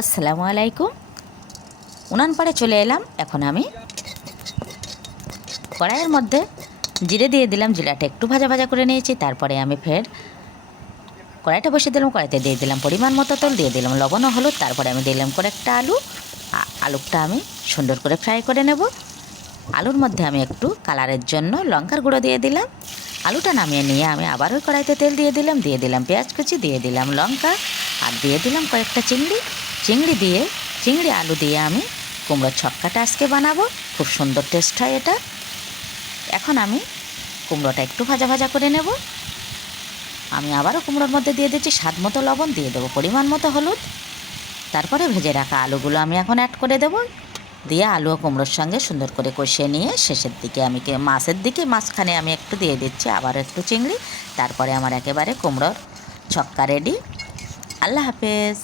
আসসালামু আলাইকুম। উনান পাড়ে চলে এলাম। এখন আমি কড়াইয়ের মধ্যে জিরে দিয়ে দিলাম। জিরাটা একটু ভাজা ভাজা করে নিয়েছি। তারপরে আমি ফের কড়াইটা বসিয়ে দিলাম। কড়াইতে দিয়ে দিলাম পরিমাণ মতো তেল, দিয়ে দিলাম লবণ ও হলুদ। তারপরে আমি দিলাম করে একটা আলু। আলুটা আমি সুন্দর করে ফ্রাই করে নেব। আলুর মধ্যে আমি একটু কালারের জন্য লঙ্কার গুঁড়ো দিয়ে দিলাম। আলুটা নামিয়ে নিয়ে আমি আবার ওই কড়াইতে তেল দিয়ে দিলাম পেঁয়াজ কুচি, দিয়ে দিলাম লঙ্কা, আর দিয়ে দিলাম কয়েকটা চিংড়ি আলু দিয়ে আমি কুমড়োর ছক্কাটা আজকে বানাবো। খুব সুন্দর টেস্ট হয় এটা। এখন আমি কুমড়োটা একটু ভাজা ভাজা করে নেব। আমি আবারও কুমড়োর মধ্যে দিয়ে দিচ্ছি স্বাদ মতো লবণ, দিয়ে দেবো পরিমাণ মতো হলুদ। তারপরে ভেজে রাখা আলুগুলো আমি এখন অ্যাড করে দেবো। দিয়ে আলু ও কুমড়োর সঙ্গে সুন্দর করে কষিয়ে নিয়ে শেষের দিকে আমি মাঝখানে আমি একটু দিয়ে দিচ্ছি আবার একটু চিংড়ি। তারপরে আমার একেবারে কুমড়োর ছক্কা রেডি। আল্লাহ হাফেজ।